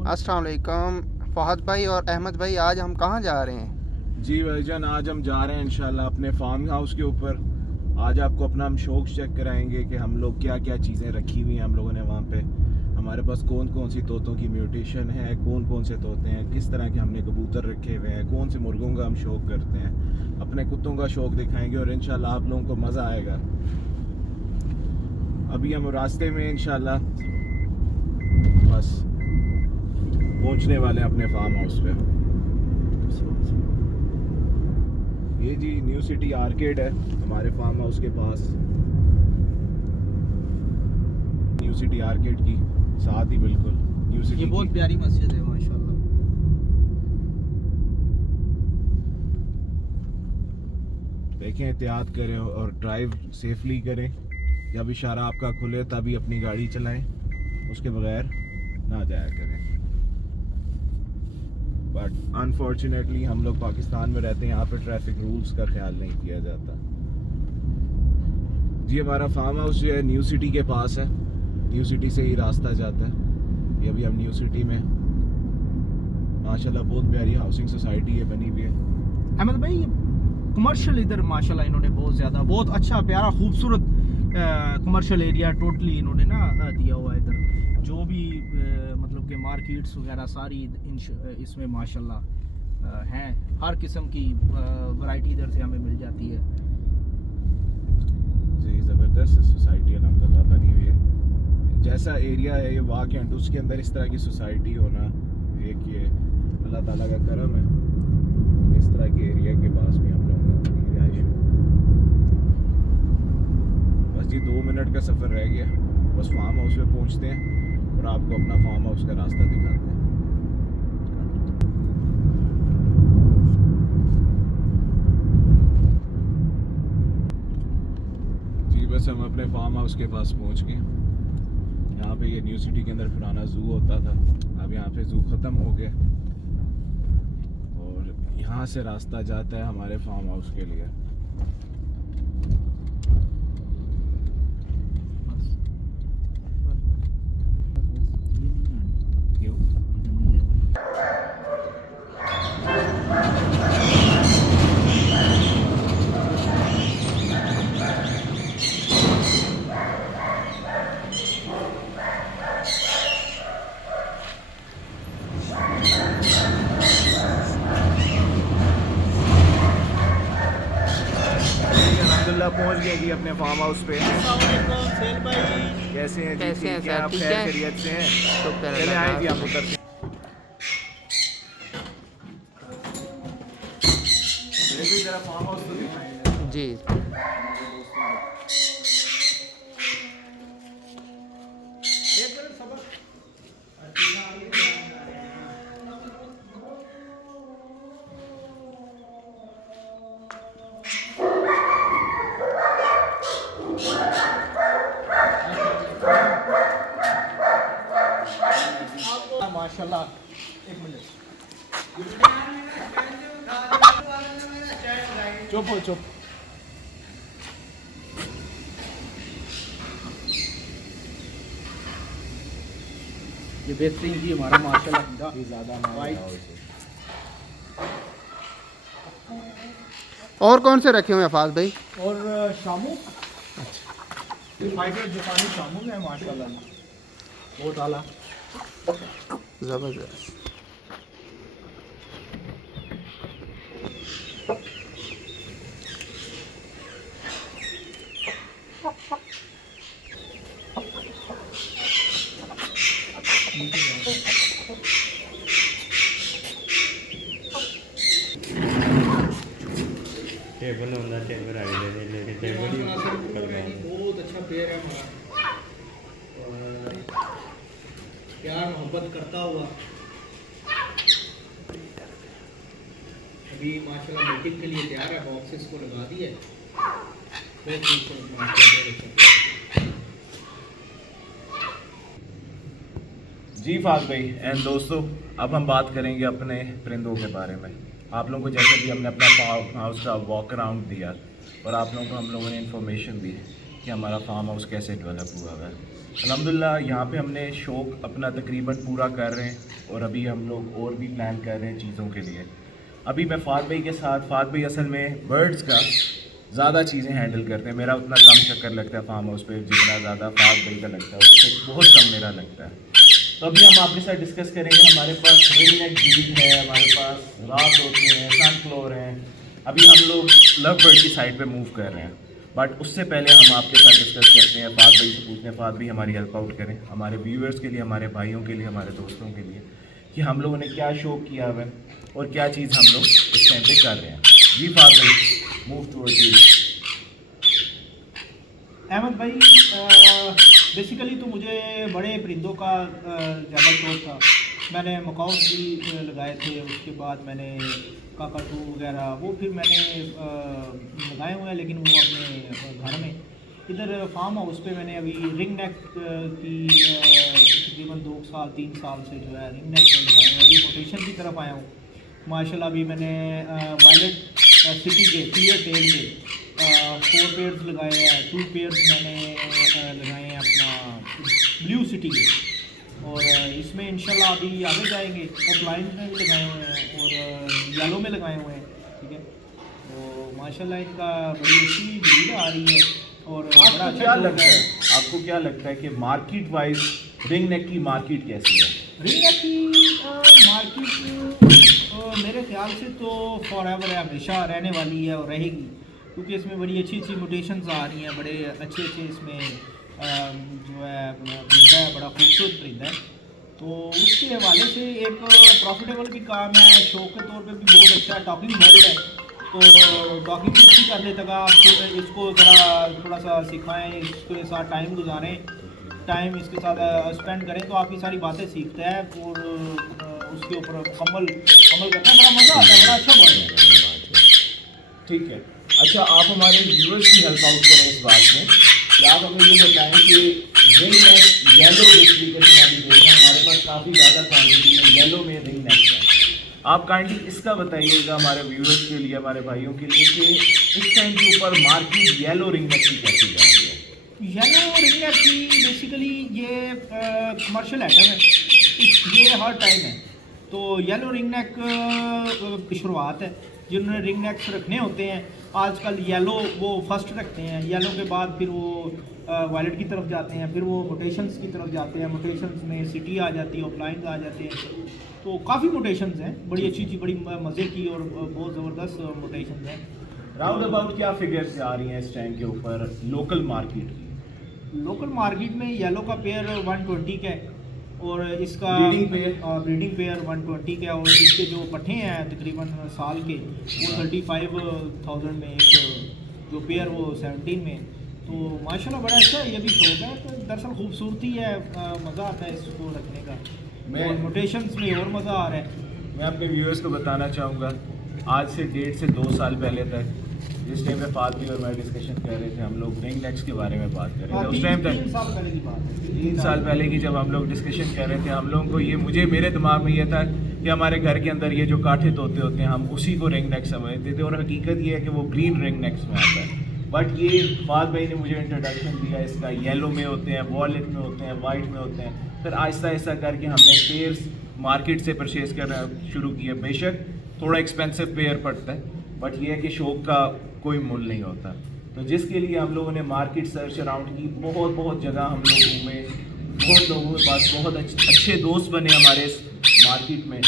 अस्सलाम वालेकुम फ़हद भाई और अहमद भाई, आज हम कहाँ जा रहे हैं? जी भाईजान, आज हम जा रहे हैं इंशाल्लाह अपने फार्म हाउस के ऊपर। आज आपको अपना हम शौक चेक कराएंगे कि हम लोग क्या क्या चीज़ें रखी हुई हैं हम लोगों ने वहाँ पे। हमारे पास कौन कौन सी तोतों की म्यूटेशन है, कौन कौन से तोते हैं, किस तरह के हमने कबूतर रखे हुए हैं, कौन से मुर्गों का हम शौक करते हैं, अपने कुत्तों का शौक दिखाएंगे और इंशाल्लाह आप लोगों को मज़ा आएगा। अभी हम रास्ते में इंशाल्लाह बस पहुँचने वाले हैं अपने फार्म हाउस पे। ये जी न्यू सिटी आर्केड है हमारे फार्म हाउस के पास। न्यू सिटी आर्केड की साथ ही बिल्कुल न्यू सिटी। ये बहुत प्यारी मस्जिद है माशाल्लाह। देखें, एहतियात करें और ड्राइव सेफली करें। जब इशारा आपका खुले तभी अपनी गाड़ी चलाएं, उसके बगैर ना जाया करें। बट अनफॉर्चुनेटली हम लोग पाकिस्तान में रहते हैं, यहाँ पे ट्रैफिक रूल्स का ख्याल नहीं किया जाता। जी हमारा फार्म हाउस जो है न्यू सिटी के पास है, न्यू सिटी से ही रास्ता जाता है। ये अभी हम न्यू सिटी में, माशाल्लाह बहुत प्यारी हाउसिंग सोसाइटी है बनी हुई है। अहमद भाई, कमर्शियल इधर माशाल्लाह इन्होंने बहुत अच्छा प्यारा खूबसूरत कमर्शियल एरिया टोटली इन्होंने ना दिया हुआ है इधर। जो भी मतलब कि मार्केट्स वगैरह सारी इसमें माशाल्लाह हैं। हर किस्म की वैरायटी इधर से हमें मिल जाती है। जी ज़बरदस्त सोसाइटी अल्हम्दुलिल्लाह बनी हुई है। जैसा एरिया है ये वाक़ एंड उसके अंदर इस तरह की सोसाइटी होना एक ये अल्लाह ताला का करम है। इस तरह के एरिया के पास भी हम लोगों का रिहाइश है। बस जी 2 मिनट का सफ़र रह गया, बस फार्म हाउस पे पहुंचते हैं और आपको अपना फार्म हाउस का रास्ता दिखाते हैं। जी बस हम अपने फार्म हाउस के पास पहुंच गए। यहाँ पे ये न्यू सिटी के अंदर पुराना ज़ू होता था, अब यहाँ पे ज़ू ख़त्म हो गया और यहाँ से रास्ता जाता है हमारे फार्म हाउस के लिए। अल्हम्दुलिल्लाह पहुँच गए जी अपने फार्म हाउस पे। कैसे हैं जी? कैसे हैं ठीक है, सर? आप ठीक खैर है, खैरियत से हैं? शुक्र चले अल्लाह आए जी, का। आप उतर के जरा फार्म हाउस तो दिखाएं। जी माशाल्लाह। एक मिनट, चुप हो चुप। ये बेहतरीन जी हमारा माशाल्लाह ज़्यादा वाइट। और कौन से रखे हुए हैं फ़हद भाई? और शामू, फाइटर जापानी शामू है माशाल्लाह, बहुत आला। ज़बरदस्त। टेबल होंदा टेबल आई दे लेके टेबल ही बहुत अच्छा पेड़ है हमारा, और प्यार मोहब्बत करता हुआ अभी माशाल्लाह मीटिंग के लिए तैयार है। बॉक्सेस को लगा दिए। बहुत खूबसूरत माशाल्लाह। जी फाज भाई एंड दोस्तों, अब हम बात करेंगे अपने परिंदों के बारे में। आप लोगों को जैसे भी हमने अपना फार्म हाउस का वॉक अराउंड दिया और आप लोगों को हम लोगों ने इन्फॉर्मेशन दी कि हमारा फार्म हाउस कैसे डेवलप हुआ है। अल्हम्दुलिल्लाह यहाँ पे हमने शौक़ अपना तकरीबन पूरा कर रहे हैं और अभी हम लोग और भी प्लान कर रहे हैं चीज़ों के लिए। अभी मैं फ़ाद भाई के साथ, फ़ाद भाई असल में बर्ड्स का ज़्यादा चीज़ें हैंडल करते हैं। मेरा उतना कम चक्कर लगता है फार्म हाउस पे जितना ज़्यादा फ़ाद भाई का लगता है, उससे बहुत कम मेरा लगता है। तो अभी हम आपके साथ डिस्कस करेंगे। हमारे पास रिंग नेक ब्रीड है, हमारे पास रात होते हैं, सनफ्लावर हैं। अभी हम लोग लव बर्ड की साइड पे मूव कर रहे हैं, बट उससे पहले हम आपके साथ डिस्कस करते हैं। फ़ाद भाई से पूछते हैं, फ़ाद भाई हमारी हेल्प आउट करें हमारे व्यूअर्स के लिए, हमारे भाइयों के लिए, हमारे दोस्तों के लिए, कि हम लोगों ने क्या शौक़ किया हुआ है और क्या चीज़ हम लोग इस टाइम पे कर रहे हैं। जी फ़ाद भाई, मूव टुवर्ड्स यू। अहमद भाई, बेसिकली तो मुझे बड़े परिंदों का ज़्यादा शौक़ था। मैंने मकाउस भी लगाए थे, उसके बाद मैंने काकाटू वगैरह वो फिर मैंने लगाए हुए हैं, लेकिन वो अपने घर में। इधर फार्म हाउस पे मैंने अभी रिंग नेक की तकरीबन 2 साल 3 साल से जो है रिंग नेक में लगाए हैं। अभी मोटेशन की तरफ आया हूँ माशाल्लाह। अभी मैंने वायलेट सिटी के क्लियर टेल के 4 पेयर्स लगाए हैं, 2 पेयर्स मैंने लगाए हैं अपना ब्लू सिटी के, और इसमें इंशाल्लाह अभी आगे जाएंगे। ऑफलाइन में भी लगाए हुए हैं और येलो में लगाए हुए हैं, ठीक है। तो माशाल्लाह इनका बड़ी अच्छी ब्रीड आ रही है। और आपको क्या लगता है, आपको क्या लगता है कि मार्केट वाइज रिंग नेक की मार्केट कैसी है? रिंग नेक की मार्केट मेरे ख्याल से तो फॉर एवर है, हमेशा रहने वाली है और रहेगी, क्योंकि इसमें बड़ी अच्छी अच्छी म्यूटेशंस आ रही हैं। बड़े अच्छे अच्छे इसमें जो है परिंदा है, बड़ा खूबसूरत परिंदा है। तो उसके हवाले से एक प्रॉफिटेबल भी काम है, शौक के तौर पे भी बहुत अच्छा है। टॉकिंग बर्ड है, तो टॉकिंग भी कर लेते हैं आप। इसको ज़रा थोड़ा सा सिखाएं, इसके साथ टाइम गुजारें, टाइम इसके साथ स्पेंड करें तो आपकी सारी बातें सीखता है और उसके ऊपर अमल करता है। बड़ा मज़ा आता है, बड़ा अच्छा बर्ड है। ठीक है, अच्छा आप हमारे व्यूअर्स की हेल्प आउट करें इस बात में कि आप हमें ये बताएं कि रिंग नेक येलो डिस्ट्रीब्यूशन अभी देखा हमारे पास काफ़ी ज़्यादा क्वान्टिटी में येलो में रिंग नेक है। आप काइंडली इसका बताइएगा हमारे व्यूअर्स के लिए, हमारे भाइयों के लिए, कि इस टाइम के ऊपर मार्केट येलो रिंग नेक की कैसी जा रही है? येलो रिंग नेक की बेसिकली ये कमर्शियल आइटम है, ये हर टाइम है। तो येलो रिंग नेक की शुरुआत है। जिन्होंने रिंग नेक्स रखने होते हैं आजकल येलो वो फर्स्ट रखते हैं, येलो के बाद फिर वो वायलेट की तरफ जाते हैं, फिर वो मोटेशंस की तरफ जाते हैं। मोटेशंस में सिटी आ जाती है, ऑफलाइन आ जाते हैं। तो काफ़ी मोटेशंस हैं, बड़ी अच्छी अच्छी, बड़ी मज़े की और बहुत ज़बरदस्त मोटेशंस हैं। राउंड अबाउट क्या फिगर्स आ रही हैं इस टाइम के ऊपर लोकल मार्केट की? लोकल मार्केट में येलो का पेयर 120 का है और इसका ब्रीडिंग पेयर 120 का है, और इसके जो पट्ठे हैं तकरीबन साल के वो 35,000 में, एक जो पेयर वो 17 में। तो माशाल्लाह बड़ा अच्छा है, ये भी शौक है। तो दरअसल खूबसूरती है, मज़ा आता है इसको रखने का। और मोटेशंस में और मज़ा आ रहा है। मैं अपने व्यूअर्स को बताना चाहूँगा, आज से 1.5 से 2 साल पहले तक जिस टाइम में फ़ाद भाई और मैं डिस्कशन कर रहे थे, हम लोग रिंग नेक्स के बारे में बात कर रहे थे। उस टाइम तक 3 साल पहले की बात है, 3 साल पहले की जब हम लोग डिस्कशन कर रहे थे, हम लोगों को ये मेरे दिमाग में ये था कि हमारे घर के अंदर ये जो काठे तोते होते हैं हम उसी को रिंग नेक्स समझते थे, और हकीकत ये है कि वो ग्रीन रिंग नेक्स में आता है। बट ये फ़ाद भाई ने मुझे इंट्रोडक्शन दिया इसका, येलो में होते हैं, वॉलेट में होते हैं, वाइट में होते हैं। फिर आहिस्ता आहिस्ता करके हमने पेयर्स मार्केट से परचेज़ करना शुरू किया। बेशक थोड़ा एक्सपेंसिव पेयर पड़ता है, बट ये है कि शौक़ का कोई मूल नहीं होता। तो जिसके लिए हम लोगों ने मार्केट सर्च अराउंड की, बहुत जगह हम लोग घूमे, बहुत लोगों के पास बहुत अच्छे दोस्त बने हमारे इस मार्केट में,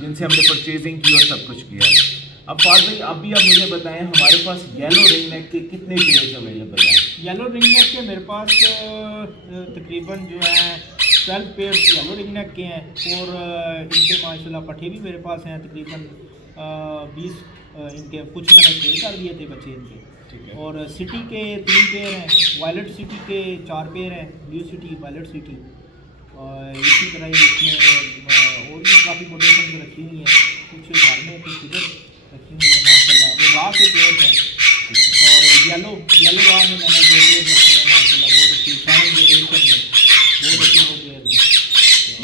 जिनसे हमने परचेजिंग की और सब कुछ किया। अब फ़ाद भाई आप मुझे बताएं, हमारे पास येलो रिंग नेक के कितने पेयर्स अवेलेबल हैं? येलो रिंग नेक के मेरे पास तकरीबन जो है 12 पेयर्स येलो रिंग नेक के हैं, और इनके माशाल्लाह पट्टे भी मेरे पास हैं तकरीबन 20 इनके। कुछ मैंने सेल कर दिए थे बच्चे इनके। ठीक है। और सिटी के 3 पेयर हैं, वायलेट सिटी के 4 पेयर हैं, ब्लू सिटी, वायलेट सिटी। और इसी तरह ही इसमें और भी काफ़ी मोटेशन रखी हुई हैं, कुछ घर में कुछ इधर रखी हुई है माशाल्लाह। वो राह के पेयर हैं, और येलो राह में मैंने 2 पेयर रखे हैं माशाल्लाह, बहुत अच्छी शाइन जनरेशन में बहुत अच्छे वो पेयर हैं।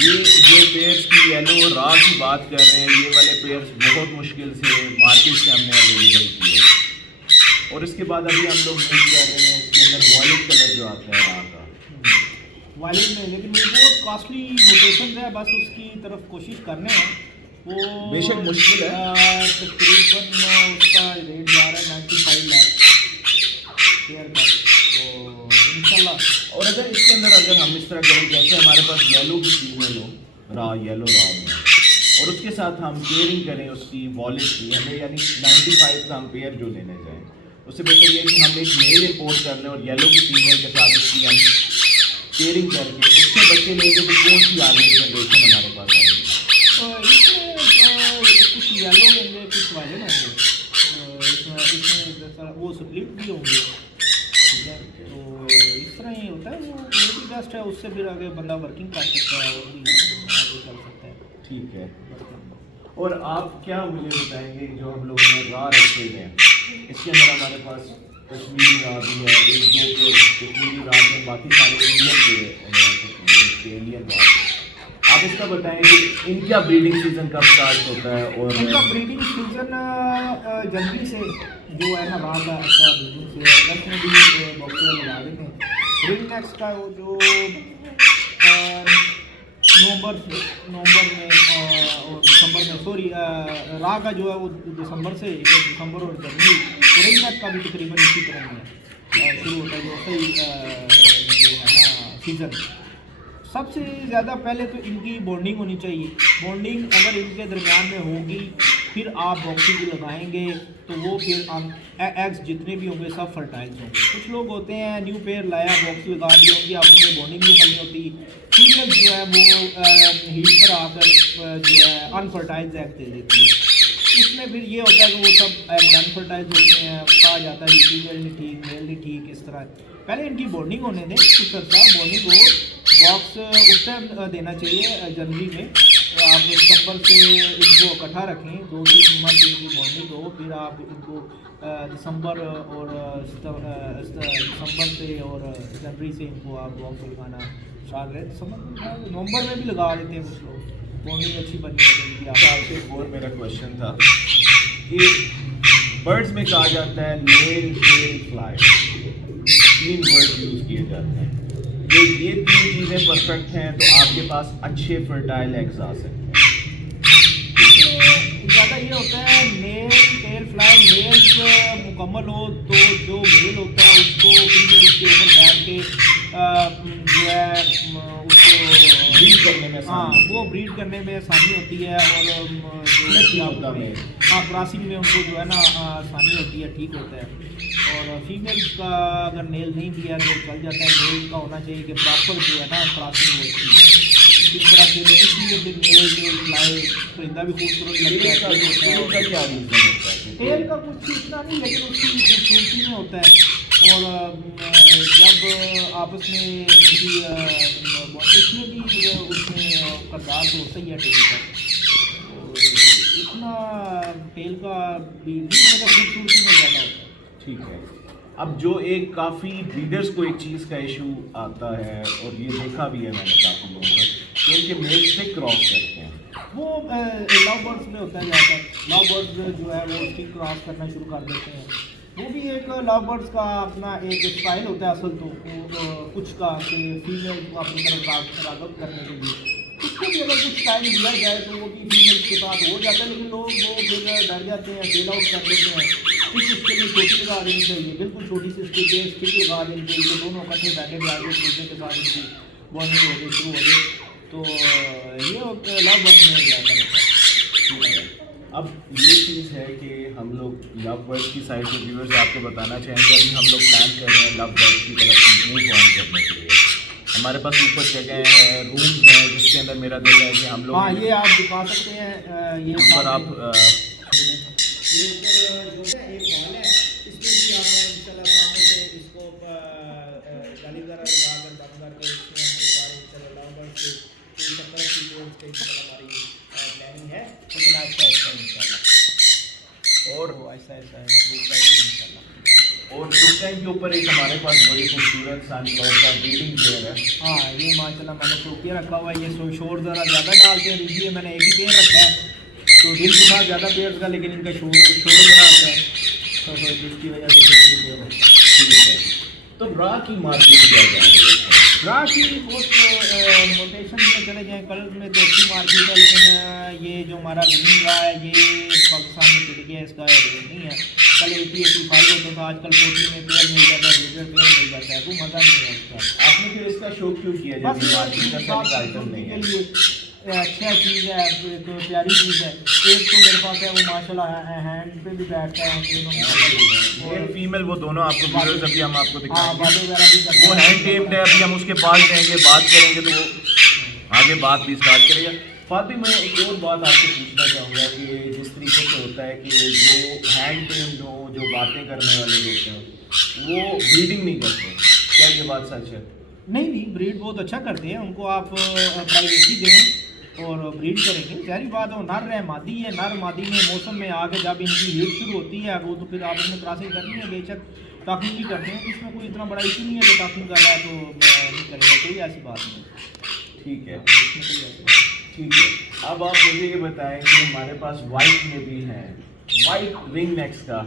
ये जो पेयर्स की येलो राह की बात कर रहे हैं, ये वाले पेयर्स बहुत मुश्किल से मार्केट से हमने अवेलेबल किए, और इसके बाद अभी हम लोग मिल कर रहे हैं इसके अंदर वॉलेट कलर जो आता है राह का। वायलेट में, लेकिन वो बहुत कॉस्टली नोटेशन है, बस उसकी तरफ कोशिश करने हैं। वो बेशक मुश्किल है। तकरीबन उसका रेट जा रहा है 95 लाख शेयर का, तो इंशाल्लाह। और अगर इसके अंदर अगर हम इस तरह करें, जैसे हमारे पास येलो की फीमेल हो, येलो रॉ में, और उसके साथ हम पेयरिंग करें उसकी वॉलेट की, हमें यानी 95 का हम पेयर जो लेने जाएँ, उससे बेहतर ये है कि हम एक मेल इम्पोर्ट कर लें और येलो की फीमेल के साथ उसकी हम पेयरिंग करके उससे बच्चे लेंगे, तो कौन सी आगे जनरेशन हमारे पास आएगी? इसमें कुछ येलो होंगे, कुछ वायलेट होंगे, इसमें वो स्प्लिट भी होंगे, ठीक है। तो इस तरह ही होता है, वो भी बेस्ट है, उससे फिर आगे बंदा वर्किंग कर सकता है और भी आगे चल सकता है। ठीक है। और आप क्या मुझे बताएंगे, जो हम लोगों ने रा रखे हैं, इसके अंदर हमारे पास कश्मीरी रा भी है, एक दो के कश्मीरी रा के, बाकी सारे इंडियन इंडियन रा। आप इसका बताएं कि इनका ब्रीडिंग सीजन कब स्टार्ट होता है? और इनका ब्रीडिंग सीजन जनवरी से जो है ना, रात का अच्छा ब्रीडिंग से अगस्त में भी बॉक्स लगा देते हैं। रिंग नेक्स्ट का वो जो नवंबर में और दिसंबर में, सॉरी रा का जो है वो दिसंबर से, दिसंबर और जनवरी, तो रिंग नेक्स्ट का भी तकरीबन इसी तरह में शुरू होता है, जो सही जो है ना सीज़न। सबसे ज़्यादा पहले तो इनकी बॉन्डिंग होनी चाहिए। बॉन्डिंग अगर इनके दरमियान में होगी, फिर आप बॉक्सिंग लगाएंगे तो वो फिर एग्स जितने भी होंगे सब फर्टाइल्स होंगे। कुछ लोग होते हैं न्यू पेयर लाया, बॉक्स लगा दी होगी, आपने बॉन्डिंग नहीं करनी होती, फीमेल्स जो है वो हीट पर आकर जो है अनफर्टाइल्स एग दे देती है। उसमें फिर ये होता है कि वो सब एग अनफर्टाइल्स होते हैं, कहा जाता है कि फीमेल नहीं ठीक, मेल नहीं ठीक, इस तरह। पहले इनकी बॉन्डिंग होने दें, कुछ अर्सा बॉन्डिंग हो, बॉक्स उस टाइम देना चाहिए जनवरी में। आप सितंबर से इनको इकट्ठा रखें, 2-3 मंथ इनकी बॉन्डिंग हो, फिर आप इनको दिसंबर से और जनवरी से इनको आप बॉक्स लगाना स्टार्ट करें। नवंबर में भी लगा देते हैं कुछ लोग, बॉन्डिंग अच्छी बनी होगी। आपसे एक और मेरा क्वेश्चन था कि बर्ड्स में कहा जाता है mail tell fly, 3 word use किए जाते हैं। ये 3 चीज़ें परफेक्ट हैं तो आपके पास अच्छे फर्टाइल एग्स आ सकते हैं। ज़्यादा ये होता है मेल टेल फ्लाई, मेल्स मुकम्मल हो तो जो मेल होता है उसको फीमेल के ऊपर बैठ के जो है उसको ब्रीड करने में, हाँ वो ब्रीड करने में आसानी होती है, और जो क्रॉसिंग में उनको जो है ना आसानी होती है, ठीक होता है। और फीमेल्स का अगर मेल नहीं दिया तो चल जाता है, मेल का होना चाहिए कि प्रॉपर जो है ना क्रॉसिंग होती है इस तरह से। इसलिए फिर मेल टेल फ्लाई परिंदा भी खूबसूरत लगता है। टेल का कुछ इतना नहीं, लेकिन उसकी खूबसूरती में होता है। और जब आपस में इनकी इसमें भी उसमें करदार तो होता ही है टेल का, इतना टेल का भी खूबसूरती में ज़्यादा होता है। ठीक है। अब जो एक काफ़ी ब्रीडर्स को एक चीज़ का इशू आता है, और ये देखा भी है मैंने काफ़ी लोगों में, कि उनके मेल से क्रॉस करते हैं, वो लव बर्ड्स में होता है ज़्यादा। लव बर्ड्स जो है वो स्टिक क्रॉस करना शुरू कर देते हैं। वो भी एक लव बर्ड्स का अपना एक स्टाइल होता है असल तो, कुछ का कि फीमेल को अपनी तरफ रागब करने के लिए उसको भी अगर कुछ टाइम दिया जाए तो वो भी फीमेल्स के साथ हो जाता है। लेकिन लोग वो फिर डर जाते हैं, फेल आउट कर देते हैं। स्टिक उसके लिए छोटी लगा देनी चाहिए, बिल्कुल छोटी सी स्टिक लगा देनी चाहिए, दोनों इकट्ठे बैठे जाके एक दूसरे के साथ इनकी बॉन्डिंग हो गई, शुरू हो गई। तो ये लव बर्ड में ज़्यादा होता है। अब ये चीज़ है कि हम लोग लव बर्ड्स की साइड से व्यूअर्स आपको बताना चाहेंगे, अभी हम लोग प्लान कर रहे हैं लव बर्ड्स की तरफ मूव ऑन करने के लिए। हमारे पास ऊपर जगह है, रूम्स हैं, जिसके अंदर मेरा दिल है कि हम लोग, हाँ ये आप दिखा सकते हैं, ये ऊपर आप ये ऊपर जो है एक हॉल है, इसमें भी हम इंशाल्लाह सामने से इसको जाली वगैरह लगाकर बंद करके इसमें हम सारे चले लव बर्ड्स के 70 की पोस्ट के हमारी प्लानिंग है, लेकिन ऐसा इंशाल्लाह और ऐसा इम्प्रूव करेंगे इंशाल्लाह। और इस टाइम के ऊपर एक हमारे पास बड़ी खूबसूरत सनफ्लावर का ब्रीडिंग पेयर है। हाँ ये माशाल्लाह मैंने शौकिया रखा हुआ है, ये शोर ज़रा ज़्यादा डालते हैं, इसलिए मैंने एक ही पेयर रखा है, तो दिल तो था ज़्यादा पेयर का, लेकिन इनका शोर बड़ा होता है, तो जिसकी वजह से पेयर है। ठीक है, तो रा की मार्केट क्या जाएगी? ब्रा की बहुत मोटेशन में चले जाएँ, कलर में तो अच्छी मार्केट है, लेकिन ये जो हमारा ग्रीन ब्रा है ये पाकिस्तान में चल गया, इसका रेट नहीं है। कल 80-85 होता था, आजकल 40 में पेयर मिल जाता है, 100 पेयर मिल जाता है, वो मज़ा नहीं है इसका। आपने फिर इसका शौक क्यों किया जब बस मार्केट का सभी आइटम नहीं है? के लिए अच्छा चीज़ है, तो प्यारी चीज़ है। एक तो मेरे पास है वो माशाल्लाह हैंड पे भी बैठता है, मेल फीमेल वो दोनों आपको वीडियोस अभी हम आपको हाँ दिखाएंगे। बातें वगैरह भी करता वो हैंड टेम्ड है, अभी हम उसके पास जाएंगे, बात करेंगे तो वो आगे बात भी स्टार्ट करेगा। फातिमा, मैं एक और बात आपसे पूछना चाहूँगा कि जिस तरीके से होता है कि जो हैंड टेम्ड हो, जो बातें करने वाले होते हैं, वो ब्रीडिंग नहीं करते, क्या ये बात सच है? नहीं, ब्रीड बहुत अच्छा करते हैं, उनको आप प्राइवेसी दें और ब्रीड करेंगे। सारी बात हो, नर है मादी है, नर मादी में मौसम में आगे जब इनकी हीट शुरू होती है वो तो फिर आप इसमें क्रॉसिंग करनी है, बेशक टॉकिंग भी करते हैं, इसमें कोई इतना बड़ा इशू नहीं है कि टॉकिंग कर रहा है तो नहीं करेगा, कोई ऐसी बात नहीं। ठीक है, इसमें कोई ऐसी बात ठीक है। अब आप मुझे ये बताएं कि हमारे पास वाइट में भी है, वाइट रिंग नेक्स का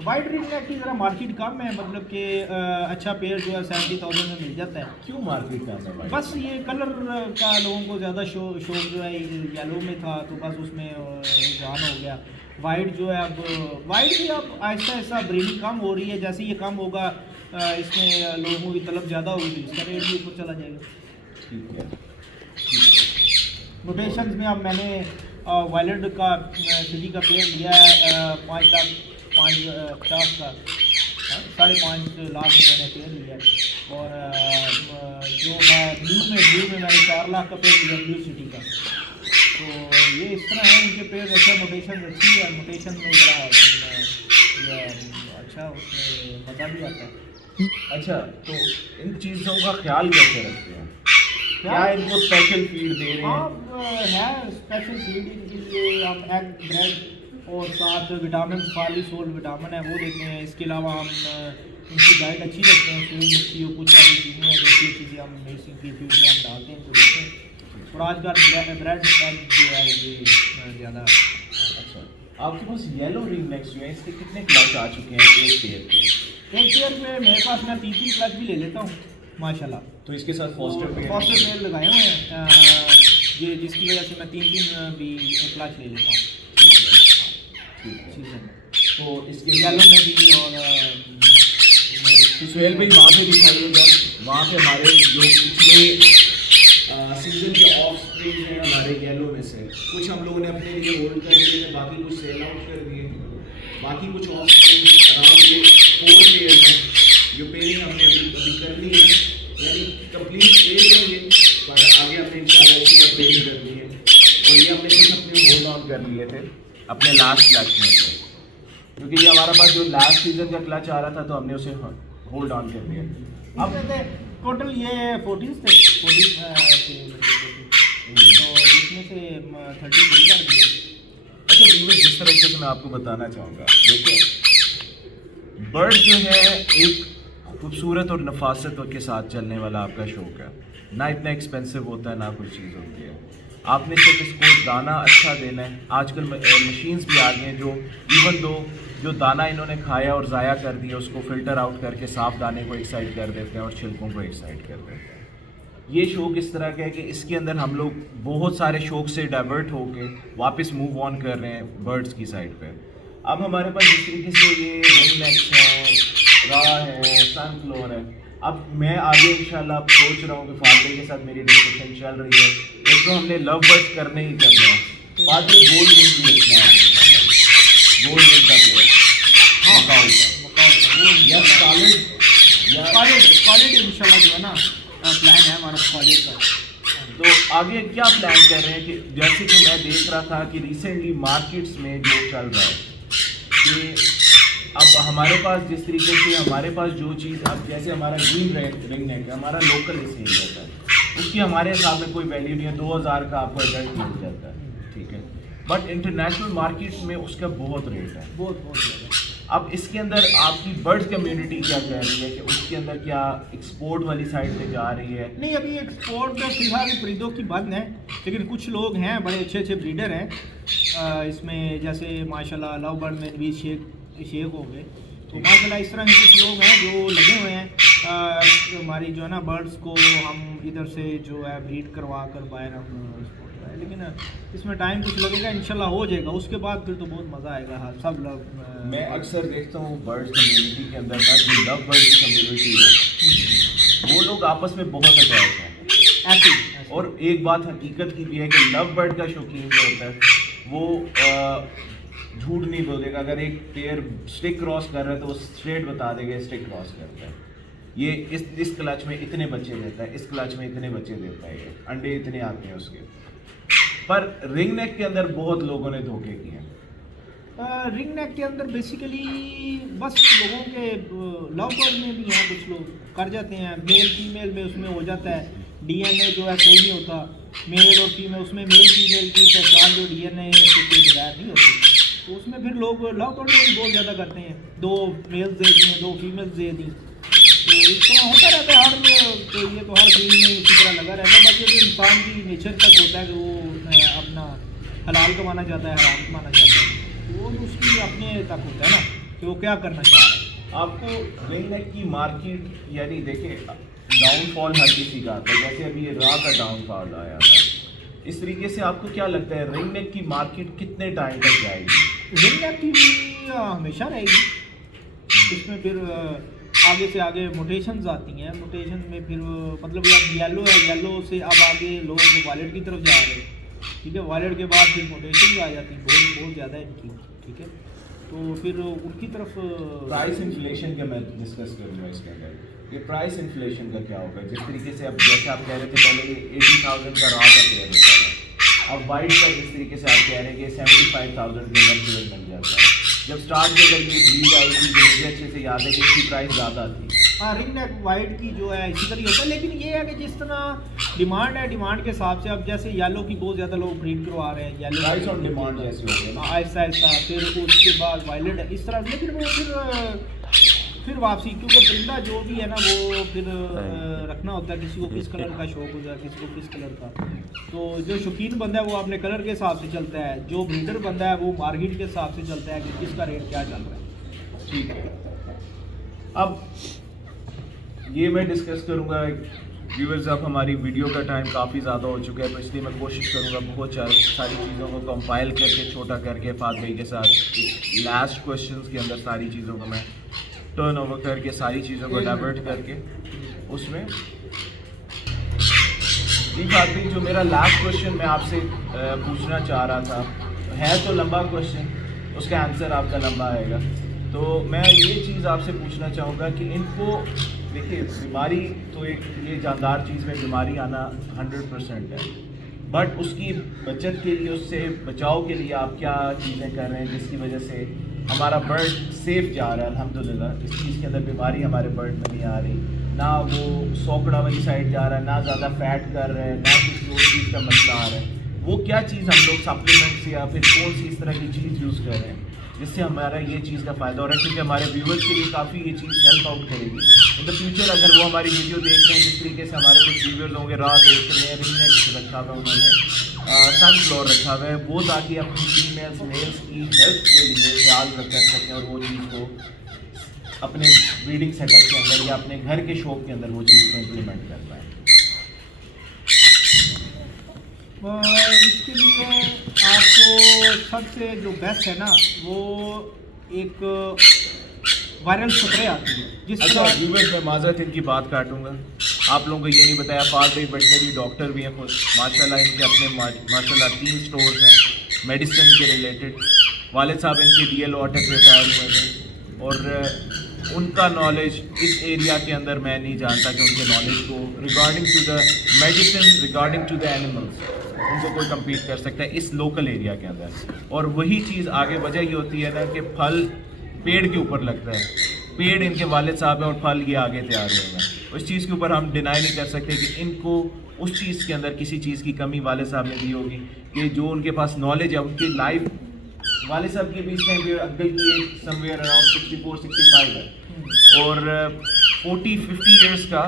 वाइट रिंग नेक की ज़रा मार्केट कम है, मतलब कि अच्छा पेयर जो है 70,000 में मिल जाता है। क्यों मार्केट का है भाई? बस ये कलर का लोगों को ज़्यादा शौक जो है येलो में था, तो बस उसमें रुझान हो गया। वाइट जो है अब वाइट भी अब आहिस्ता आहिस्ता ब्रीडिंग कम हो रही है, जैसे ये कम होगा इसमें लोगों की तलब ज़्यादा होगी तो इसका रेट भी ऊपर चला जाएगा। ठीक है, ठीक है। रोटेशन में अब मैंने वायलेट का सिटी का पेयर लिया है 5,50,000 का, 5.5 लाख में मैंने पेयर लिया है। और जो है ब्लू में मैंने 4 लाख का पेयर लिया ब्लू सिटी का। तो ये इस तरह है, इनके पेयर अच्छा मोटेशन अच्छी है, मोटेशन में बड़ा अच्छा उसमें मज़ा भी आता है। अच्छा, तो इन चीज़ों का ख्याल कैसे रखते हैं? क्या इनको स्पेशल फीड दे रहे हैं? आप है स्पेशल फीड इनके लिए हम एग ब्रेड और साथ विटामिन फालिसोल विटामिन है वो देते हैं। इसके अलावा हम इनकी डाइट अच्छी रखते हैं, सूरजमुखी और कुछ सारी चीज़ें हैं जैसी चीज़ें हम मेडिसिन की फीड में हम डालते हैं तो देते हैं। और आजकल ब्रेड जो है ये ज़्यादा। अच्छा, आपके पास येलो रिंग नेक्स जो है इसके कितने क्लच आ चुके हैं एक पेयर के? एक पेयर में मेरे पास मैं 3 क्लच भी ले लेता हूँ माशाल्लाह। तो इसके साथ फॉस्टर पेयर लगाए हुए हैं ये, जिसकी वजह से मैं 3 भी क्लच ले लेता हूँ। ठीक है। सीजन में तो इसके येलो में भी और सुहेल भाई वहाँ पे दिखाइएगा, वहाँ पे हमारे जो पिछले सीजन के ऑफ स्प्रिंग हैं हमारे येलो में से कुछ हम लोगों ने अपने लिए होल्ड कर लिए, बाकी कुछ सेल आउट कर दिए, बाकी कुछ ऑफ स्प्रिंग अराउंड ये 4 पेयर्स हैं जो पेयरिंग हमने अभी करनी है, यानी कंप्लीट 8 है ये, पर आगे हमने इंशाल्लाह इसी पर पेयरिंग करनी है। और ये हमने कुछ अपने होल्ड ऑन कर लिए थे अपने लास्ट क्लच में से, क्योंकि ये हमारा पास जो लास्ट सीजन का क्लच आ रहा था तो हमने उसे होल्ड ऑन कर लिया। अब टोटल ये 14 थे 14 तो जिसमें से 30 बिल कर दिए। अच्छा वीवर, जिस तरीके से मैं आपको बताना चाहूँगा, देखिए बर्ड जो है एक खूबसूरत और नफासत के साथ चलने वाला आपका शौक है, ना इतना एक्सपेंसिव होता है ना कोई चीज़ होती है, आपने सिर्फ इसको दाना अच्छा देना है। आजकल मशीन्स भी आ गई हैं जो इवन दो जो दाना इन्होंने खाया और ज़ाया कर दिया उसको फ़िल्टर आउट करके साफ़ दाने को एक साइड कर देते हैं और छिलकों को एक साइड कर देते हैं। ये शौक इस तरह का है कि इसके अंदर हम लोग बहुत सारे शौक से डाइवर्ट होके वापस मूव ऑन कर रहे हैं बर्ड्स की साइड पे। अब हमारे पास जिस तरीके से ये रिंग नेक्स है, रा है, सनफ्लोवर है, अब मैं आगे इंशाल्लाह सोच रहा हूँ कि फादर के साथ मेरी डिस्कशन चल रही है, एक तो हमने लव बर्ड्स करने ही करना है, फादर गोल्ड रिंग भी रखना है, गोल्ड रिंग का पेड़ या कॉलेज इंशाल्लाह जो है ना प्लान है हमारा कॉलेज का। तो आगे क्या प्लान कर रहे हैं कि जैसे कि मैं देख रहा था कि रिसेंटली मार्केट्स में जो चल रहा है कि अब हमारे पास जिस तरीके से हमारे पास जो चीज़ अब जैसे हमारा ग्रीन रिंग नेक है हमारा लोकल इस एरिया का है, उसकी हमारे हिसाब में कोई वैल्यू नहीं है, 2000 का आपको एडल्ट मिल जाता है, ठीक है, बट इंटरनेशनल मार्केट में उसका बहुत रेट है, बहुत ज़्यादा। अब इसके अंदर आपकी बर्ड्स कम्युनिटी क्या कह रही है कि उसके अंदर क्या एक्सपोर्ट वाली साइड पे जा रही है? नहीं, अभी एक्सपोर्ट में फिलहाल ब्रीडों की बंद है, लेकिन कुछ लोग हैं बड़े अच्छे अच्छे ब्रीडर हैं इसमें, जैसे माशाल्लाह लव बर्ड में भी शेख हो गए, तो माशाल्लाह इस तरह के कुछ लोग हैं जो लगे हुए हैं हमारी जो है ना बर्ड्स को हम इधर से जो है ब्रीड करवा कर बाहर हम export कराएं। लेकिन इसमें टाइम कुछ लगेगा, इंशाल्लाह हो जाएगा। उसके बाद फिर तो बहुत मज़ा आएगा। हाँ, सब लोग मैं अक्सर देखता हूँ बर्ड्स कम्युनिटी के अंदर ना जो लव बर्ड की कम्युनिटी है वो लोग आपस में बहुत अटैच हैं। ऐसे और एक बात हकीकत की भी है कि लव बर्ड का शौकीन जो होता है वो झूठ नहीं बोलेगा। अगर एक पेयर स्टिक क्रॉस कर रहा है तो वो स्ट्रेट बता देगा स्टिक क्रॉस करता है, ये इस क्लच में इतने बच्चे देता है, इस क्लच में इतने बच्चे देता है, ये अंडे इतने आते हैं उसके। पर रिंग नेक के अंदर बहुत लोगों ने धोखे किए हैं। रिंग नेक के अंदर बेसिकली बस लोगों के लव बर्ड में भी हैं, कुछ लोग कर जाते हैं। मेल फीमेल में उसमें हो जाता है डीएनए जो है सही नहीं होता, मेल और फीमेल उसमें मेल फीमेल की पहचान जो डीएनए के बगैर नहीं होती, तो उसमें फिर लोग लव बर्ड में भी बहुत ज़्यादा करते हैं। 2 मेल्स दे दिए, 2 फीमेल्स दे दी, तो इस तरह होता रहता है हर, तो ये तो हर फील्ड में इसी तरह लगा रहता है। बाकी जो इंसान की नेचर तक होता है कि वो अपना हलाल कमाना चाहता है, हराम कमाना चाहता है, वो उसकी अपने तक होता है ना कि वो क्या करना चाह रहा है। आपको रिंग नेक की मार्केट यानी देखें डाउनफॉल हर किसी का आता है, जैसे अभी ये रा का डाउनफॉल आया था, इस तरीके से आपको क्या लगता है रिंग नेक की मार्केट कितने टाइम तक जाएगी? रिंग नेक की भी हमेशा रहेगी। इसमें फिर आगे से आगे मोटेशंस आती हैं, मोटेशन में फिर मतलब अब येलो है, येलो से अब आगे लोग वायलेट की तरफ जा रहे हैं, ठीक है। वायलेट के बाद फिर मोटेशन आ जाती है बहुत ज़्यादा इनकी, ठीक है। तो फिर उनकी तरफ प्राइस इन्फ्लेशन का मैं डिस्कस करूँगा इसके अंदर। ये प्राइस इन्फ्लेशन का क्या होगा? जिस तरीके से अब जैसे आप कह रहे थे पहले ये 80,000 का रा का पेयर होता था, अब वाइट का जिस तरीके से आप कह रहे हैं कि 75,000 के अंदर पेयर मिल जाता है। जब स्टार्ट में जब ये ब्रीड आई थी जो मुझे अच्छे से याद है कि इसकी प्राइस ज़्यादा थी। हाँ, रिंग नेक वाइट की जो है इसी तरह होता है, लेकिन ये है कि जिस तरह डिमांड है, डिमांड के हिसाब से अब जैसे येलो की बहुत ज़्यादा लोग ब्रीड करवा रहे हैं, येलो प्राइस और डिमांड जैसे हो गए ना, ऐसा ऐसा, फिर उसके बाद वायलेट है इस तरह। लेकिन वो फिर वापसी, क्योंकि परिंदा जो भी है ना वो फिर रखना होता है, किसी को किस कलर का शौक होता है, किसी को किस कलर का। तो जो शौकीन बंदा है वो अपने कलर के हिसाब से चलता है, जो ब्रीडर बंदा है वो मार्केट के हिसाब से चलता है कि किसका रेट क्या चल रहा है। ठीक है। अब ये मैं डिस्कस करूँगा व्यूअर्स, अब हमारी वीडियो का टाइम काफ़ी ज़्यादा हो चुका है, तो इसलिए मैं कोशिश करूँगा बहुत सारी चीज़ों को कंपाइल करके छोटा करके फात भाई के साथ लास्ट क्वेश्चंस के अंदर सारी चीज़ों को मैं टर्न ओवर करके सारी चीज़ों को डाइवर्ट करके उसमें जी फात भाई, जो मेरा लास्ट क्वेश्चन मैं आपसे पूछना चाह रहा था है तो लंबा क्वेश्चन, उसका आंसर आपका लंबा आएगा। तो मैं ये चीज़ आपसे पूछना चाहूँगा कि इनको देखिए बीमारी तो एक ये जानदार चीज़ में बीमारी आना 100% है, बट उसकी बचत के लिए, उससे बचाव के लिए आप क्या चीज़ें कर रहे हैं जिसकी वजह से हमारा बर्ड सेफ जा रहा है? अल्हम्दुलिल्लाह इस चीज़ के अंदर बीमारी हमारे बर्ड में नहीं आ रही, ना वो सौकड़ा वाली साइड जा रहा है, ना ज़्यादा फैट कर रहे हैं, ना किसी और चीज़ का मसला आ रहा है। वो क्या चीज़ हम लोग सप्लीमेंट्स या फिर कौन सी इस तरह की चीज़ यूज़ कर रहे हैं जिससे हमारा ये चीज़ का फ़ायदा हो रहा है? क्योंकि हमारे व्यूवर्स के लिए काफ़ी ये चीज़ हेल्प आउट करेगी इन द फ्यूचर। अगर वो हमारी वीडियो देख रहे हैं, जिस तरीके से हमारे कुछ व्यूवर्स होंगे रात देख रहे हैं, रिंग नेक रखा हुआ उन्होंने, सनफ्लावर रखा हुआ है, वो ताकि अपनी फीमेल्स मेल्स की हेल्थ के लिए ख्याल रख सकें और वो चीज़ को अपने ब्रीडिंग सेटअप के अंदर या अपने घर के शॉप के अंदर वो चीज़ को इम्प्लीमेंट कर पाएँ। इसके लिए आपको सबसे जो बेस्ट है ना वो एक वायरल स्प्रे आती है जिस अच्छा तरह। व्यूवर्स, मैं माजरत इनकी बात काटूंगा, आप लोगों को ये नहीं बताया फात भाई वेटनरी डॉक्टर भी हैं खुद माशाल्लाह। इनके अपने माशाल्लाह 3 स्टोर्स हैं मेडिसिन के रिलेटेड। वालिद साहब इनके DLO अटक रिटायर हुए थे और उनका नॉलेज इस एरिया के अंदर मैं नहीं जानता कि उनके नॉलेज को regarding to the medicine, regarding to the animals उनको कोई कम्पीट कर सकता है इस लोकल एरिया के अंदर। और वही चीज़ आगे वजह ये होती है ना कि फल पेड़ के ऊपर लगता है, पेड़ इनके वालिद साहब हैं और फल ये आगे तैयार होगा। उस चीज़ के ऊपर हम डिनाई नहीं कर सकते कि इनको उस चीज़ के अंदर किसी चीज़ की कमी वालिद साहब ने दी होगी कि जो उनके पास नॉलेज है उनकी लाइफ। वालिद साहब के बीच में भी अंकल की एज समवेयर अराउंड 64-65 है और 40-50 ईयर्स का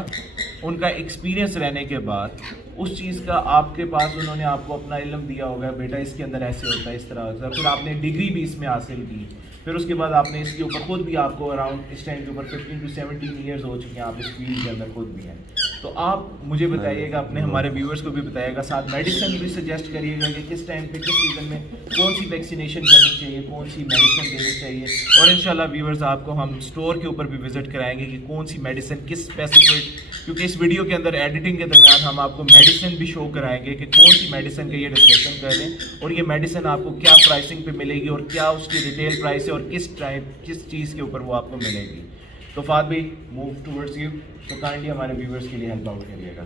उनका एक्सपीरियंस रहने के बाद उस चीज़ का आपके पास उन्होंने आपको अपना इल्म दिया होगा, बेटा इसके अंदर ऐसे होता है, इस तरह होता है, फिर आपने डिग्री भी इसमें हासिल की। फिर उसके बाद आपने इसके ऊपर खुद भी आपको अराउंड इस टाइम के ऊपर 15 to 17 ईयर्स हो चुके हैं, आप इस फील्ड के अंदर खुद भी हैं। तो आप मुझे बताइएगा, अपने हमारे व्यूअर्स को भी बताइएगा, साथ मेडिसिन भी सजेस्ट करिएगा कि किस टाइम पे किस सीज़न में कौन सी वैक्सीनेशन करनी चाहिए, कौन सी मेडिसिन देनी चाहिए। और इंशाल्लाह व्यूअर्स आपको हम स्टोर के ऊपर भी विज़िट कराएंगे कि कौन सी मेडिसिन किस स्पेसिफिक, क्योंकि इस वीडियो के अंदर एडिटिंग के दरमियान हम आपको मेडिसिन भी शो कराएंगे कि कौन सी मेडिसिन का ये डिस्कशन कर रहे हैं और ये मेडिसिन आपको क्या प्राइसिंग पे मिलेगी और क्या उसकी रिटेल प्राइस है और किस चीज़ के ऊपर वो आपको मिलेगी। तो फाद भाई मूव टूवर्ड्स यू, तो काइंडली हमारे व्यूअर्स के लिए हेल्प आउट करिएगा।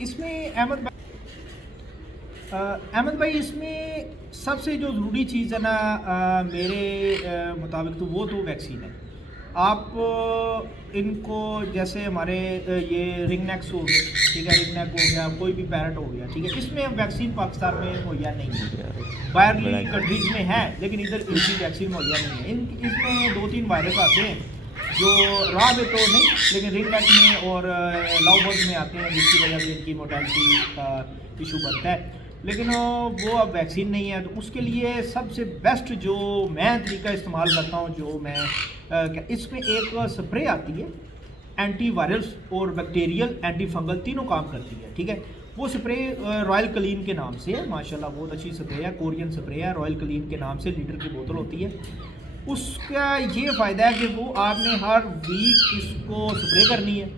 इसमें अहमद भाई इसमें सबसे जो ज़रूरी चीज़ है ना मेरे मुताबिक तो वो तो वैक्सीन है। आप इनको जैसे हमारे ये रिंगनेक्स हो गए, ठीक है, रिंगनेक हो गया, कोई भी पैरट हो गया, ठीक है, इसमें वैक्सीन पाकिस्तान में मुहैया नहीं है, बाहरली कंट्रीज़ में है लेकिन इधर इनकी वैक्सीन मुहैया नहीं है। इसमें 2-3 वायरस आते हैं जो राह में तो नहीं लेकिन रिंगनेक में और लाउबर्ग में आते हैं, जिसकी वजह से इनकी मोर्टेलिटी का इशू बनता है, लेकिन वो अब वैक्सीन नहीं है। तो उसके लिए सबसे बेस्ट जो मैं तरीका इस्तेमाल करता हूँ, जो मैं इसमें एक स्प्रे आती है एंटीवायरस और बैक्टीरियल एंटी फंगल तीनों काम करती है, ठीक है। वो स्प्रे रॉयल क्लीन के नाम से है, माशाल्लाह बहुत अच्छी स्प्रे है, कोरियन स्प्रे है, रॉयल क्लीन के नाम से लीटर की बोतल होती है। उसका ये फ़ायदा है कि वो आपने हर वीक इसको स्प्रे करनी है।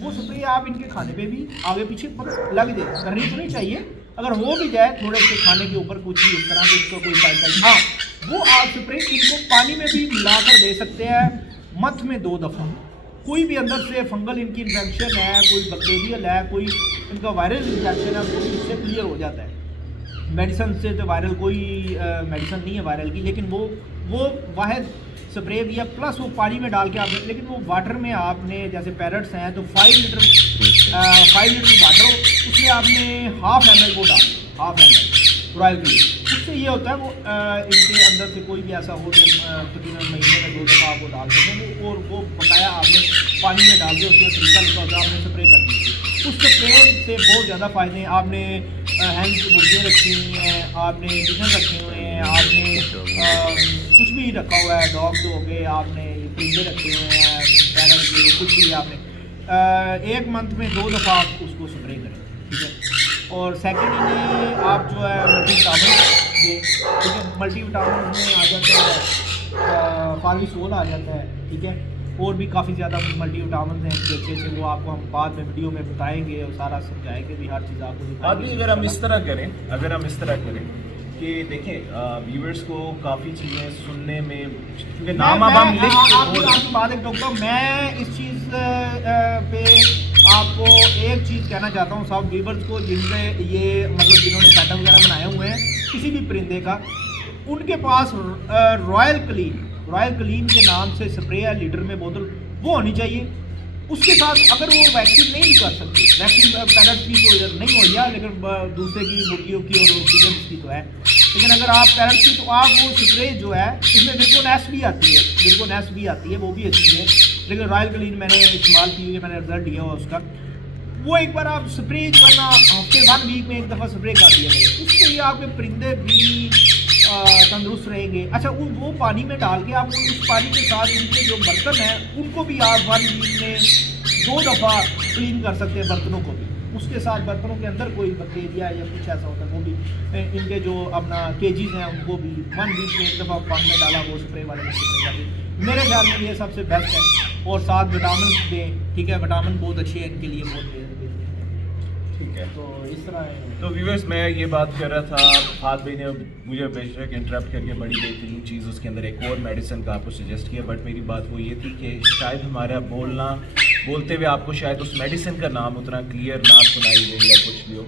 वो स्प्रे आप इनके खाने पे भी आगे पीछे लग दे, करनी तो नहीं चाहिए, अगर हो भी जाए थोड़े से खाने के ऊपर कुछ भी इस तरह से इसको कोई साइकिल, हाँ वो आप स्प्रे इनको पानी में भी मिलाकर दे सकते हैं मंथ में 2 दफ़ा। कोई भी अंदर से फंगल इनकी इन्फेक्शन है, कोई बैक्टीरियल है, कोई इनका वायरल इन्फेक्शन है, तो इससे क्लियर हो जाता है। मेडिसिन से तो वायरल कोई मेडिसिन नहीं है वायरल की, लेकिन वो वाहिद स्प्रे भी है, प्लस वो पानी में डाल के आप, लेकिन वो वाटर में आपने जैसे पैरट्स हैं तो 5 लीटर वाटर हो, उसमें आपने ½ ml वो डाल, ½ ml रॉयल की। उससे ये होता है वो इनके अंदर से कोई भी ऐसा हो तो तकरीबन महीने में 2 दफ़ा आप वो डाल सकते हैं, और वो बकाया आपने पानी में डाल के उसमें तरीका लिखा होता है, आपने स्प्रे कर दी। उस स्प्रे से बहुत ज़्यादा फ़ायदे हैं। आपने हैंड की मुर्गियाँ रखी हुई हैं, आपने चिकन रखे हुए हैं, आपने कुछ भी रखा हुआ है, डॉग्स हो गए, आपने परिंदे रखे हुए हैं, पैरट, कुछ भी आपने 1 मंथ में 2 दफ़ा आप उसको स्प्रे करें, ठीक है। और सेकेंड इन्हें आप जो है मल्टीविटामिन दें, ठीक है, मल्टीविटामिन में आ जाता है फार्मिसोल आ जाता है, ठीक है, और भी काफ़ी ज़्यादा मल्टीविटामिन हैं अच्छे से, वो आपको हम बाद में वीडियो में बताएंगे और सारा समझाएंगे भी, हर चीज़ आपको अभी अगर हम इस तरह करें कि देखें व्यूअर्स को काफ़ी चीज़ें सुनने में, क्योंकि नाम अब हम लिख आपकी बात है डॉक्टर, मैं इस चीज़ पे आपको एक चीज़ कहना चाहता हूँ सब व्यूअर्स को, जिनसे ये मतलब जिन्होंने सेटअप वगैरह बनाए हुए हैं किसी भी परिंदे का, उनके पास रॉयल क्लीन के नाम से स्प्रे है लीटर में बोतल, वो होनी चाहिए। उसके साथ अगर वो वैक्सीन नहीं भी कर सकते, वैक्सीन पैरट की तो इधर नहीं हो गया, लेकिन दूसरे की मुर्गियों की और चिकन्स की तो है, लेकिन अगर आप पैरट की तो आप वो स्प्रे जो है इसमें विरकोनेस भी आती है, वो भी अच्छी है, लेकिन रॉयल क्लीन मैंने इस्तेमाल की हुई है, मैंने रिजल्ट दिया हुआ उसका। वो एक बार आप स्प्रे जो है ना हफ्ते 1 वीक में 1 दफ़ा स्प्रे कर दिया गया, उससे ये आपके परिंदे भी तंदुरुस्त रहेंगे। अच्छा वो पानी में डाल के आप उस पानी के साथ उनके जो बर्तन हैं उनको भी आप 1 वीक में 2 दफ़ा क्लीन कर सकते हैं, बर्तनों को भी। उसके साथ बर्तनों के अंदर कोई बैक्टीरिया या कुछ ऐसा होता है वो भी, इनके जो अपना केजीज हैं उनको भी 1 वीक में 1 दफ़ा पानी में डाला, वो स्प्रे वाले में स्प्रे करके, मेरे ख्याल में ये सबसे बेस्ट है। और साथ विटामिन दें, ठीक है, विटामिन बहुत अच्छे हैं इनके लिए, बहुत ठीक है। तो इस तरह है। तो व्यूअर्स मैं ये बात कर रहा था, फाद भाई ने मुझे बेशक इंटरप्ट करके बड़ी बेहतरीन चीज़ उसके अंदर एक और मेडिसिन का आपको सजेस्ट किया, बट मेरी बात वो ये थी कि शायद हमारा बोलते हुए आपको शायद उस मेडिसिन का नाम उतना क्लियर ना सुनाई दे या कुछ भी हो।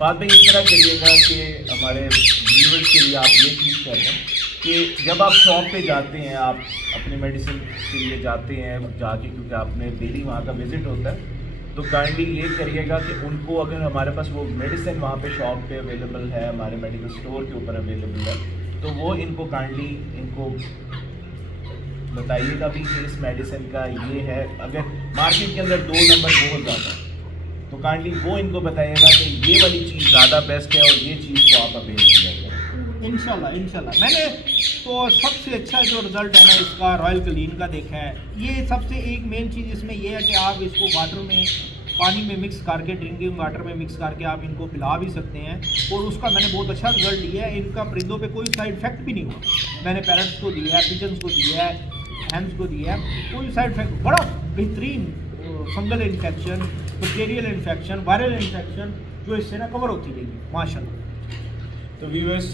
फाद भाई इस तरह करिएगा कि हमारे व्यूअर्स के लिए आप ये चीज़ कर रहे हैं कि जब आप शॉप पे जाते हैं, आप अपने मेडिसिन के लिए जाते हैं जाके, क्योंकि आपने डेली वहाँ का विज़िट होता है, तो काइंडली ये करिएगा कि उनको अगर हमारे पास वो मेडिसिन वहाँ पे शॉप पे अवेलेबल है, हमारे मेडिकल स्टोर के ऊपर अवेलेबल है, तो वो इनको काइंडली इनको बताइएगा भी कि इस मेडिसिन का ये है। अगर मार्केट के अंदर 2 नंबर बहुत ज़्यादा है तो काइंडली वो इनको बताइएगा कि ये वाली चीज़ ज़्यादा बेस्ट है और ये चीज़ को आप अवेल किया करें। इंशाल्लाह मैंने तो सबसे अच्छा जो रिज़ल्ट है ना इसका रॉयल क्लीन का देखा है। ये सबसे एक मेन चीज़ इसमें ये है कि आप इसको वाटर में पानी में मिक्स करके ड्रिंकिंग वाटर में मिक्स करके आप इनको पिला भी सकते हैं और उसका मैंने बहुत अच्छा रिजल्ट लिया है। इनका परिंदों पे कोई साइड इफेक्ट भी नहीं हुआ। मैंने पैरट्स को दिया है, पिजन्स को दिया है, हैंड्स को दिया है, कोई साइड इफेक्ट, बड़ा बेहतरीन fungal infection, bacterial infection, viral infection जो इससे ना कवर होती रहेगी माशाल्लाह। तो viewers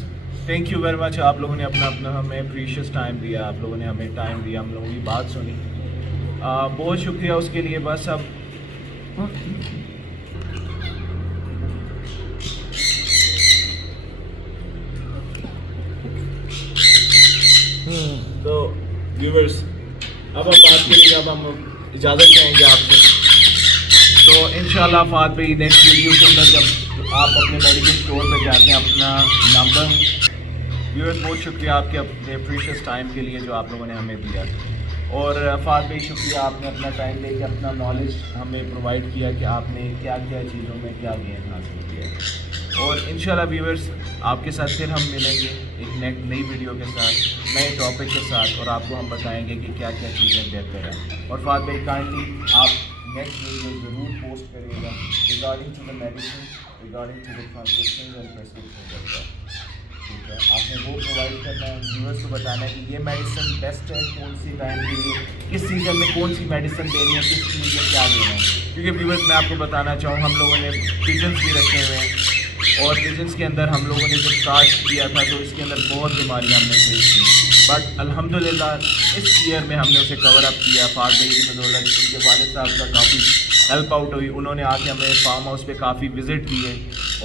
thank you very much, आप लोगों ने अपना हमें प्रीशियस टाइम दिया, आप लोगों ने हमें टाइम दिया, हम लोगों की बात सुनी, बहुत शुक्रिया उसके लिए। बस अब तो व्यूअर्स अब हम बात करेंगे, अब हम इजाज़त चाहेंगे आपसे। तो इंशाल्लाह फात भाई नेक्स्ट वीडियो के अंदर जब आप अपने मेडिकल स्टोर पे जाते हैं अपना नंबर। व्यूअर्स बहुत शुक्रिया आपके अपने प्रीशियस टाइम के लिए जो आप लोगों ने हमें दिया, और फात भाई शुक्रिया आपने अपना टाइम लेके अपना नॉलेज हमें प्रोवाइड किया कि आपने क्या क्या चीज़ों में क्या गेन हासिल किया। और इंशाल्लाह व्यूअर्स आपके साथ फिर हम मिलेंगे एक नई वीडियो के साथ, नए टॉपिक के साथ, और आपको हम बताएंगे कि क्या क्या चीज़ें बेहतर हैं। और फात भाई काइंडली आप नेक्स्ट वीडियो ज़रूर पोस्ट करिएगा regarding to the medicine, regarding to the transcription and prescription. ठीक है, आपने वो प्रोवाइड करना है, व्यूअर्स को बताना है कि ये मेडिसिन बेस्ट है कौन सी टाइम के लिए, किस सीज़न में कौन सी मेडिसिन देनी है, किस चीज़ में क्या देना है। क्योंकि व्यूअर्स मैं आपको बताना चाहूँ हम लोगों ने पिजन्स भी रखे हुए हैं और पिजन्स के अंदर हम लोगों ने जब स्टार्ट किया था तो इसके अंदर बहुत बीमारियाँ हमने फेस की, बट अल्हम्दुलिल्लाह इस ईयर में हमने उसे कवर अप किया। फात भाई की बदौलत उनके वालिद साहब का काफ़ी हेल्प आउट हुई, उन्होंने आके हमें फार्म हाउस पे काफ़ी विज़िट किए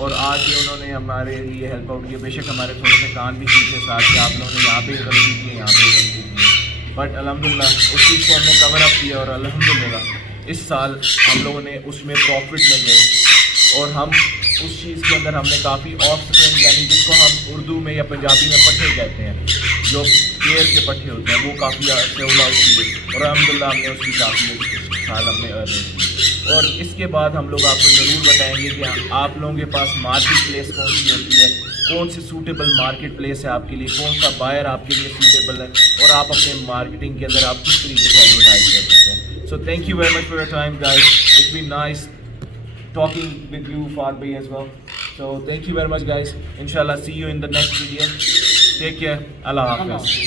और आके उन्होंने हमारे लिए हेल्प आउट किया। बेशक हमारे थोड़े से कान भी खींचे साथ कि आप लोगों ने यहाँ पे गलती की, यहाँ पे गलती की, बट अल्हम्दुलिल्लाह उस चीज़ को हमने कवर अप किया और अल्हम्दुलिल्लाह इस साल हम लोगों ने उसमें प्रॉफिट में गए और हम उस चीज़ के अंदर हमने काफ़ी ऑफ स्प्रिंग यानी जिसको हम उर्दू में या पंजाबी में पट्ठे कहते हैं, जो पेड़ के पट्ठे होते हैं, वो काफ़ी सेल आउट किए और अल्हम्दुलिल्लाह हमने उसकी काफ़ी साल हमने अर्निंग की। और इसके बाद हम लोग आपको ज़रूर बताएंगे कि आप लोगों के पास मार्केट प्लेस कौन सी होती है, कौन सी सूटेबल मार्केट प्लेस है आपके लिए, कौन सा बायर आपके लिए सूटेबल है और आप अपने मार्केटिंग के अंदर आप किस तरीके से एडवर्टाइज कर सकते हैं। So thank you very much for your time guys, it's been nice talking with you Far Bhai as well. So thank you very much guys. Inshallah see you in the next video. Take care. Allah Hafiz.